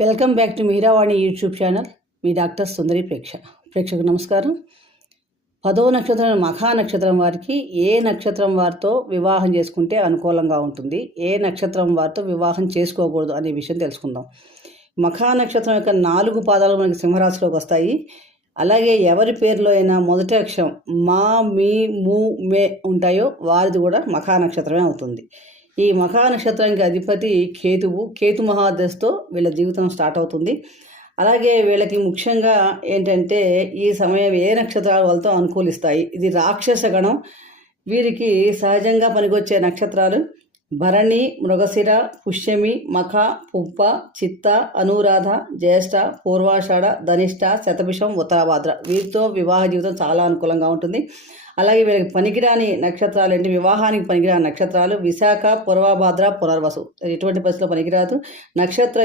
Welcome back to Meeravani YouTube channel. Me doctor Sundari ప్రేక్ష. ప్రేక్షకు నమస్కారం. పదో నక్షత్రం మఖా నక్షత్రం వారికి ఏ నక్షత్రం వారితో వివాహం చేసుకుంటే అనుకూలంగా ఉంటుంది? ఏ నక్షత్రం వారితో వివాహం చేసుకోకూడదు అనే విషయం తెలుసుకుందాం. మఖా నక్షత్రం యొక్క నాలుగు పాదాలు మనకి సింహరాశిలోకి వస్తాయి. అలాగే ఎవరి పేరులో అయినా మొదటి అక్షరం మా మీ మూ మే ఉంటాయో వారిది కూడా మఖా నక్షత్రమే అవుతుంది. ఈ మఖా నక్షత్రానికి అధిపతి కేతువు కేతు మహాదశతో వీళ్ళ జీవితం స్టార్ట్ అవుతుంది. అలాగే వీళ్ళకి ముఖ్యంగా ఏంటంటే ఈ సమయం ఏ నక్షత్రాలు వాళ్ళతో అనుకూలిస్తాయి? ఇది రాక్షస గణం. వీరికి సహజంగా పనికొచ్చే నక్షత్రాలు. భరణి మృగశిర పుష్యమి మఖ పుప్ప చిత్త అనురాధ జ్యేష్ఠ పూర్వాషాఢ ధనిష్ట శతభిషం ఉత్తరాభాద్ర. వీరితో వివాహ జీవితం చాలా అనుకూలంగా ఉంటుంది. అలాగే వీళ్ళకి పనికిరాని నక్షత్రాలు అంటే వివాహానికి పనికిరాని నక్షత్రాలు విశాఖ పూర్వభాద్ర పునర్వసు. ఎటువంటి పరిస్థితుల్లో పనికిరాదు. నక్షత్ర